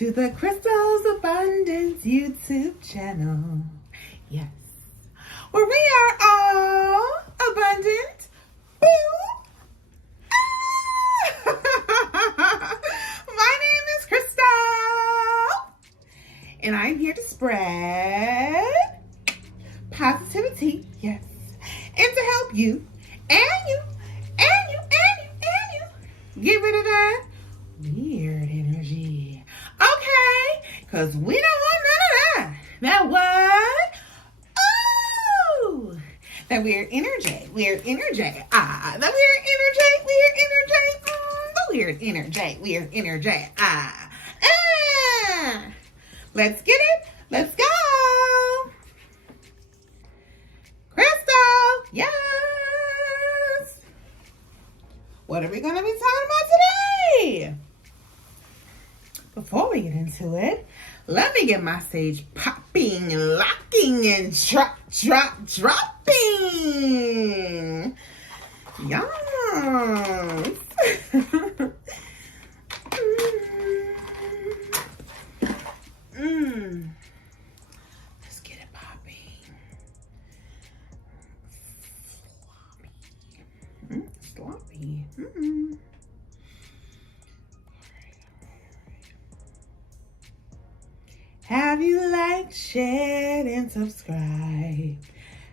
to the Crystals Abundance YouTube channel. Yes, where we are all abundant. Boo! My name is Crystal, and I'm here to spread positivity, yes, and to help you and you get rid of that weird energy. Okay, because we don't want none of that. That what? Oh, that weird energy. Ah, the weird energy. Ah. Let's get it. Let's go. Crystal, yes. What are we going to be talking about today? Before we get into it, let me get my sage popping and locking and dropping. Yes. Let's get it popping. Sloppy. Have you liked, shared, and subscribed?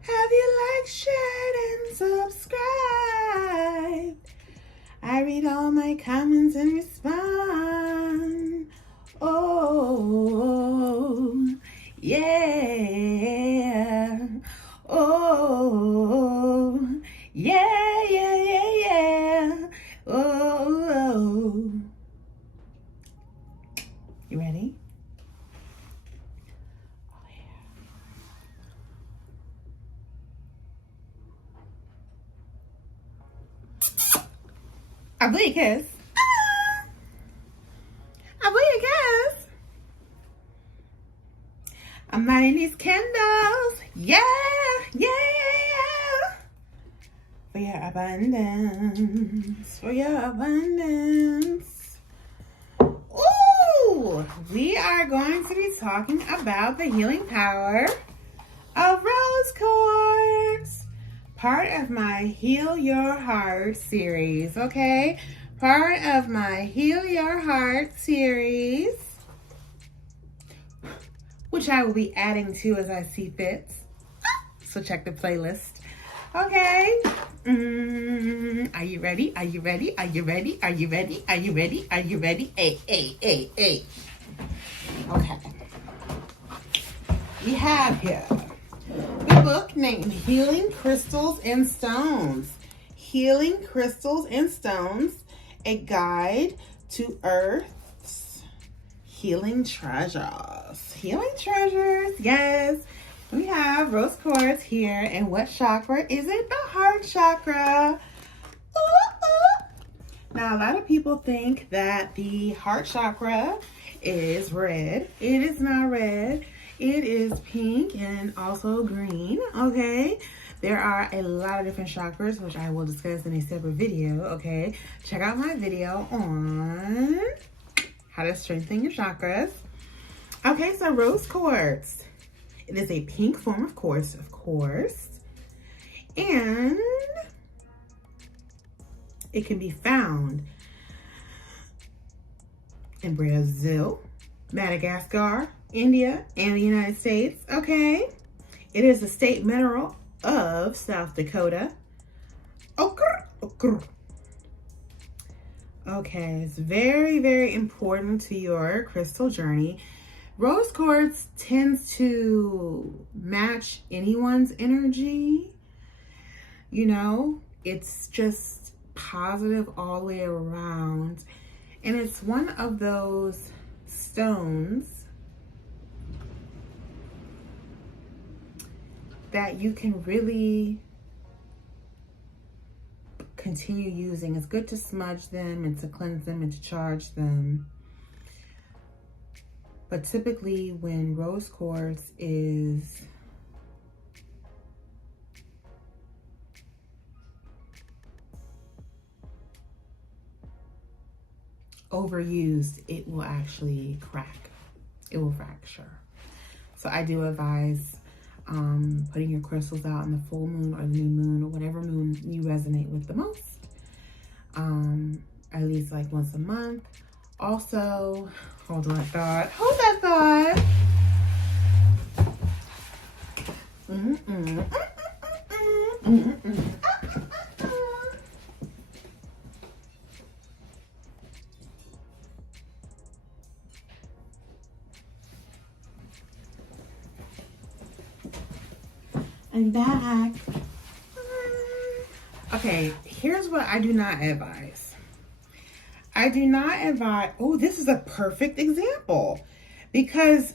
Have you liked, shared, and subscribed? I read all my comments and respond. Oh, yeah. Oh, yeah. Oh. You ready? I blew your kiss. I blew your kiss. I'm lighting these candles. Yeah. For your abundance. Ooh, we are going to be talking about the healing power of rose quartz. Part of my Heal Your Heart series, okay? Part of my Heal Your Heart series, which I will be adding to as I see fit. So check the playlist. Okay. Are you ready? Hey. Okay. We have here the book named Healing Crystals and Stones. Healing Crystals and Stones, a guide to Earth's healing treasures. Healing treasures, yes. We have rose quartz here. And what chakra is it? The heart chakra. Ooh. Now, a lot of people think that the heart chakra is red. It is not red. It is pink and also green, okay? There are a lot of different chakras, which I will discuss in a separate video, okay? Check out my video on how to strengthen your chakras. Okay, so rose quartz. It is a pink form of quartz, of course. And it can be found in Brazil, Madagascar, India, and the United States, okay? It is a state mineral of South Dakota. Okay, it's very, very important to your crystal journey. Rose quartz tends to match anyone's energy. You know, it's just positive all the way around. And it's one of those stones that you can really continue using. It's good to smudge them and to cleanse them and to charge them. But typically when rose quartz is overused, it will actually crack. It will fracture. So I do advise putting your crystals out in the full moon or the new moon or whatever moon you resonate with the most. At least like once a month. Also, hold that thought. Hold that thought. I'm back. Okay, here's what I do not advise. I do not advise, oh, this is a perfect example because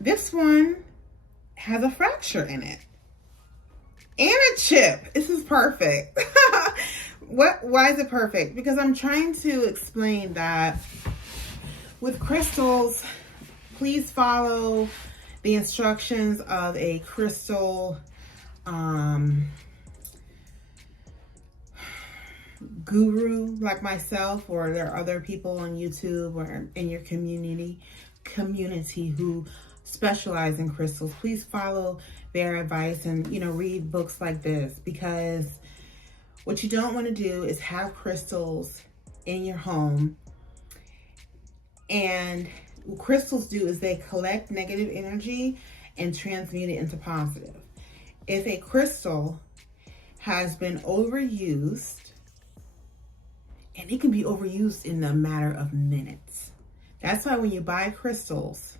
this one has a fracture in it and a chip. This is perfect. Why is it perfect? Because I'm trying to explain that with crystals, please follow the instructions of a crystal guru like myself, or there are other people on YouTube or in your community who specialize in crystals. Please follow their advice and, you know, read books like this, because what you don't want to do is have crystals in your home. And what crystals do is they collect negative energy and transmute it into positive. If a crystal has been overused, and it can be overused in a matter of minutes. That's why when you buy crystals,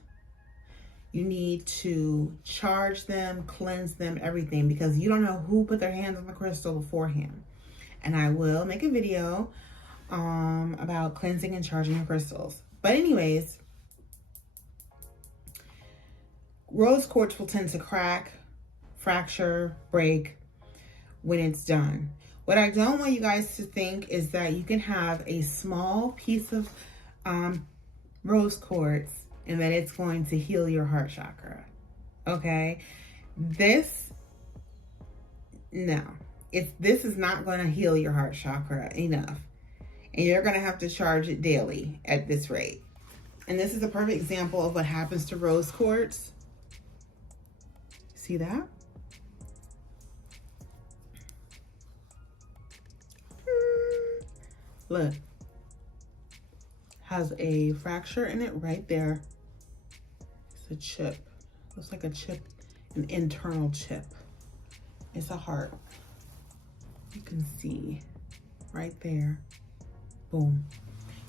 you need to charge them, cleanse them, everything, because you don't know who put their hands on the crystal beforehand. And I will make a video about cleansing and charging your crystals. But anyways, rose quartz will tend to crack, fracture, break when it's done. What I don't want you guys to think is that you can have a small piece of rose quartz and that it's going to heal your heart chakra. Okay? This is not going to heal your heart chakra enough. And you're going to have to charge it daily at this rate. And this is a perfect example of what happens to rose quartz. See that? Look, has a fracture in it right there. It's a chip. Looks like a chip, an internal chip. It's a heart. You can see right there. Boom.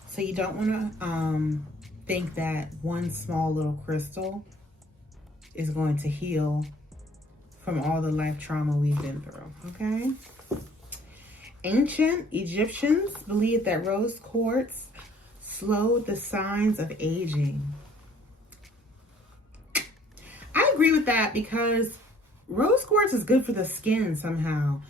So you don't want to think that one small little crystal is going to heal from all the life trauma we've been through, okay? Ancient Egyptians believed that rose quartz slowed the signs of aging. I agree with that because rose quartz is good for the skin somehow.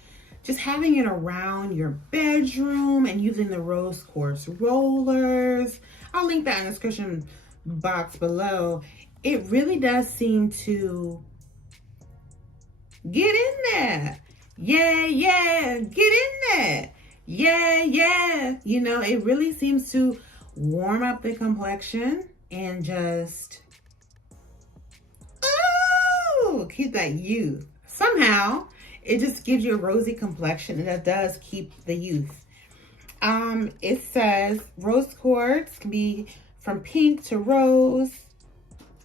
Just having it around your bedroom and using the rose quartz rollers. I'll link that in the description box below. It really does seem to get in there. Yeah, get in there. Yeah. You know, it really seems to warm up the complexion and just, keep that youth. Somehow, it just gives you a rosy complexion, and that does keep the youth. It says rose quartz can be from pink to rose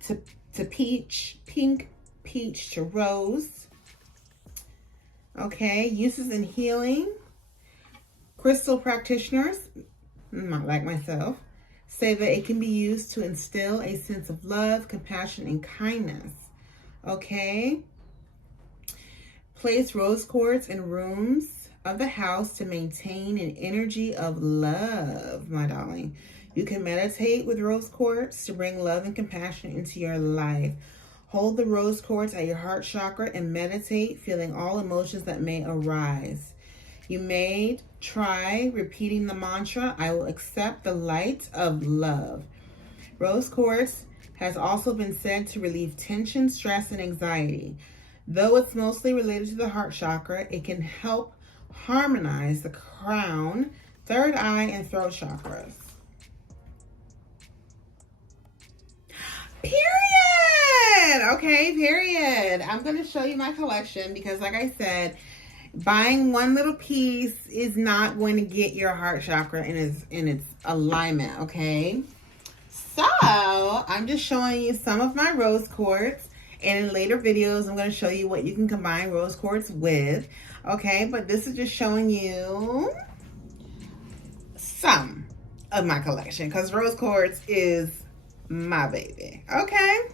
to peach, pink, peach to rose. Okay, uses in healing. Crystal practitioners, not like myself, say that it can be used to instill a sense of love, compassion, and kindness. Okay. Place rose quartz in rooms of the house to maintain an energy of love, my darling. You can meditate with rose quartz to bring love and compassion into your life. Hold the rose quartz at your heart chakra and meditate, feeling all emotions that may arise. You may try repeating the mantra, I will accept the light of love. Rose quartz has also been said to relieve tension, stress, and anxiety. Though it's mostly related to the heart chakra, it can help harmonize the crown, third eye, and throat chakras. Okay, period. I'm going to show you my collection because, like I said, buying one little piece is not going to get your heart chakra in its alignment, okay? So, I'm just showing you some of my rose quartz. And in later videos, I'm going to show you what you can combine rose quartz with, okay? But this is just showing you some of my collection because rose quartz is my baby, okay?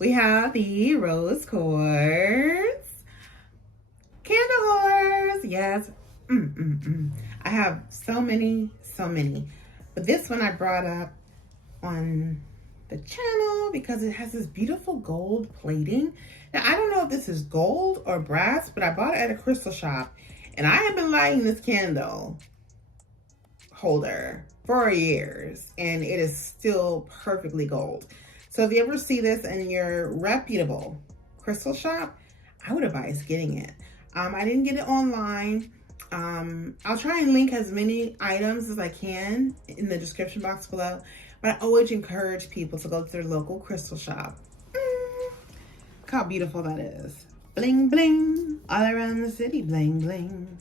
We have the rose quartz candle holders. Yes. I have so many. But this one I brought up on the channel because it has this beautiful gold plating. Now, I don't know if this is gold or brass, but I bought it at a crystal shop. And I have been lighting this candle holder for years. And it is still perfectly gold. So if you ever see this in your reputable crystal shop, I would advise getting it. I didn't get it online. I'll try and link as many items as I can in the description box below. But I always encourage people to go to their local crystal shop. Look how beautiful that is. Bling, bling, all around the city, bling, bling.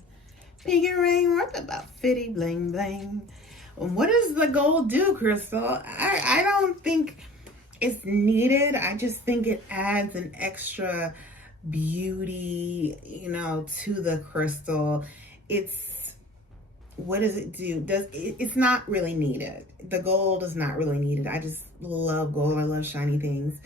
Pinky ring worth about 50, bling, bling. What does the gold do, Crystal? I don't think it's needed. I just think it adds an extra beauty, you know, to the crystal. What does it do? It's not really needed. The gold is not really needed. I just love gold. I love shiny things.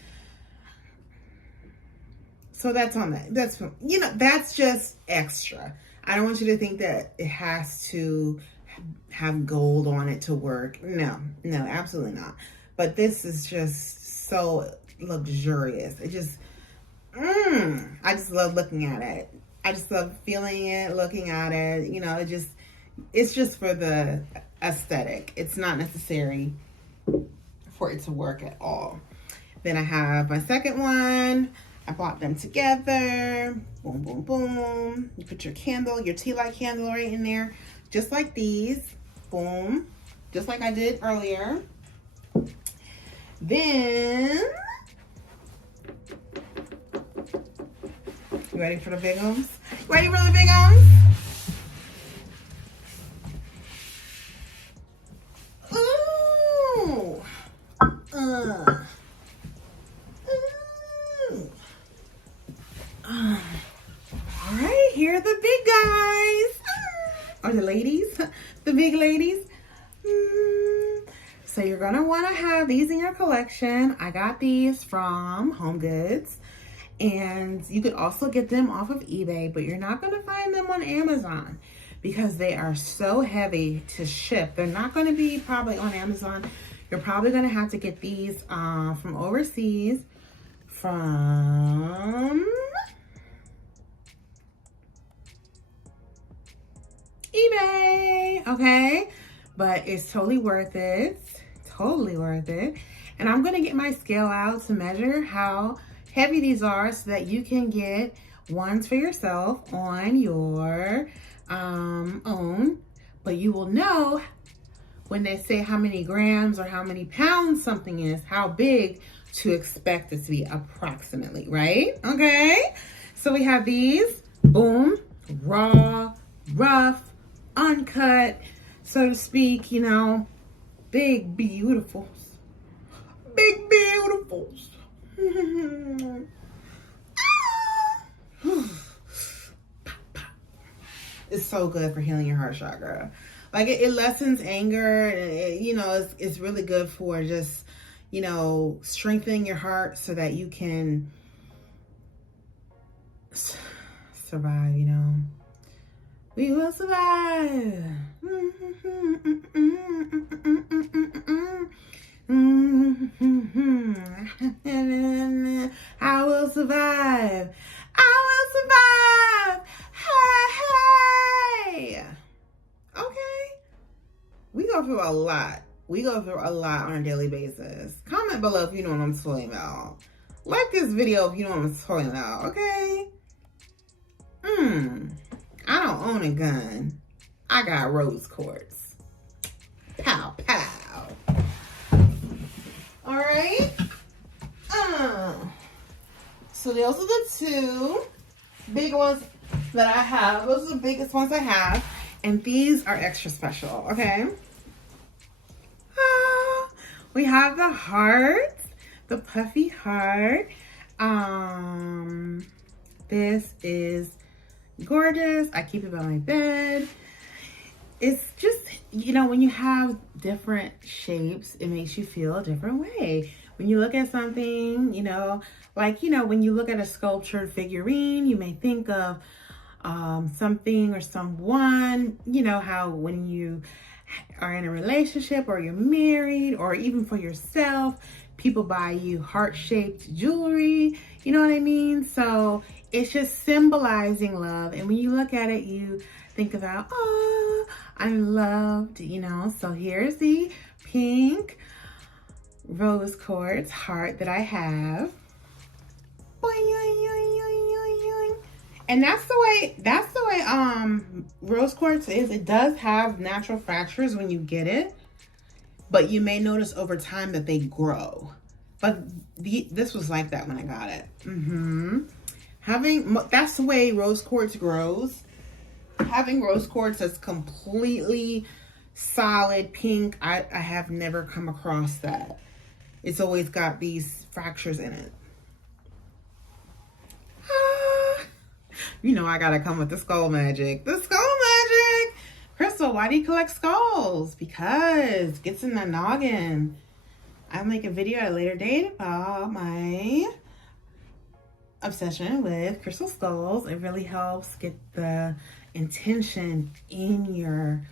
So that's on that. That's, you know, that's just extra. I don't want you to think that it has to have gold on it to work. No, absolutely not. But this is just so luxurious. It just, I just love looking at it. I just love feeling it, looking at it. You know, it's just for the aesthetic. It's not necessary for it to work at all. Then I have my second one. I bought them together. Boom, boom, boom. You put your candle, your tea light candle right in there. Just like these. Boom. Just like I did earlier. Then, you ready for the big ones? Ready for the big ones? Ooh. All right, here are the big guys. Or the ladies, the big ladies. So you're going to want to have these in your collection. I got these from Home Goods. And you could also get them off of eBay, but you're not going to find them on Amazon because they are so heavy to ship. They're not going to be probably on Amazon. You're probably going to have to get these from overseas, from eBay, okay? But it's totally worth it. Totally worth it. And I'm going to get my scale out to measure how heavy these are so that you can get ones for yourself on your own. But you will know when they say how many grams or how many pounds something is, how big to expect it to be approximately, right? Okay. So we have these, boom, raw, rough, uncut, so to speak, you know, big beautifuls. Big beautifuls. It's so good for healing your heart chakra. Like it lessens anger. And you know, it's really good for just, you know, strengthening your heart so that you can survive, you know. We will survive. I will survive. I will survive. Hey. Okay. We go through a lot. We go through a lot on a daily basis. Comment below if you know what I'm talking about. Like this video if you know what I'm talking about, okay? I don't own a gun. I got rose quartz. Pow, pow. All right. those are the two big ones that I have. Those are the biggest ones I have. And these are extra special, okay? We have the heart, the puffy heart. This is gorgeous. I keep it by my bed. It's just, you know, when you have different shapes, it makes you feel a different way. When you look at something, you know, like, you know, when you look at a sculptured figurine, you may think of something or someone, you know, how when you are in a relationship or you're married or even for yourself, people buy you heart-shaped jewelry, you know what I mean? So it's just symbolizing love. And when you look at it, you think about, oh, I'm loved, you know? So here's the pink rose quartz heart that I have. And that's the way rose quartz is. It does have natural fractures when you get it, but you may notice over time that they grow. But this was like that when I got it. That's the way rose quartz grows. Having rose quartz that's completely solid pink, I have never come across that. It's always got these fractures in it. You know I gotta come with the skull magic. The skull magic! Crystal, why do you collect skulls? Because it gets in the noggin. I'll make a video at a later date about my obsession with crystal skulls. It really helps get the intention in your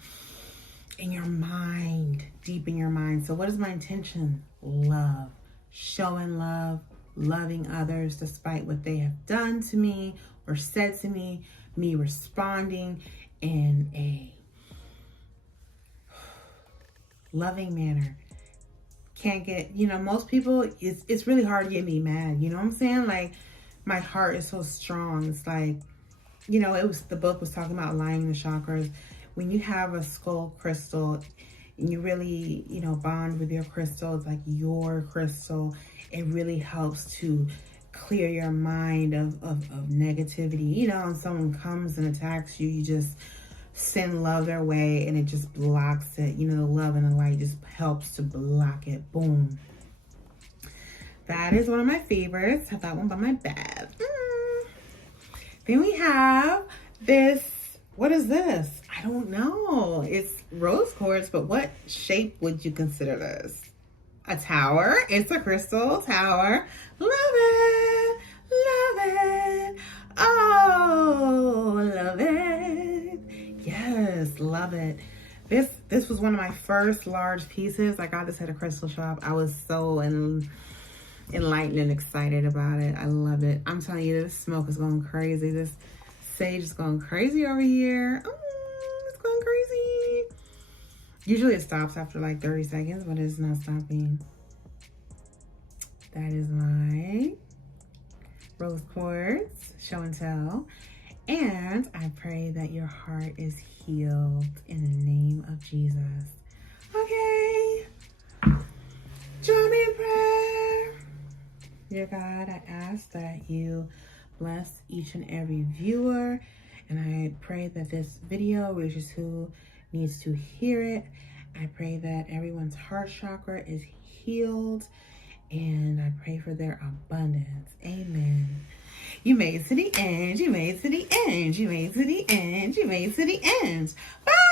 mind, deep in your mind. So what is my intention? Love. Showing love, loving others despite what they have done to me or said to me, me responding in a loving manner. Can't get, you know, most people, it's really hard to get me mad. You know what I'm saying? Like, my heart is so strong. It's like, you know, the book was talking about aligning the chakras. When you have a skull crystal and you really, you know, bond with your crystal, it's like your crystal, it really helps to clear your mind of negativity. You know, when someone comes and attacks you, you just send love their way and it just blocks it. You know, the love and the light just helps to block it. Boom. That is one of my favorites. I have that one by my bed. Then we have this. What is this? I don't know. It's rose quartz, but what shape would you consider this? A tower. It's a crystal tower. Love it. Love it. Oh, love it. Yes, love it. This was one of my first large pieces. I got this at a crystal shop. I was so enlightened and excited about it. I love it. I'm telling you, this smoke is going crazy. This sage is going crazy over here. It's going crazy. Usually it stops after like 30 seconds, but it's not stopping. That is my rose quartz show and tell. And I pray that your heart is healed in the name of Jesus. Okay. Join me in prayer. Dear God, I ask that you bless each and every viewer. And I pray that this video reaches who needs to hear it. I pray that everyone's heart chakra is healed. And I pray for their abundance. Amen. You made it to the end. You made it to the end. You made it to the end. You made it to the end. Bye.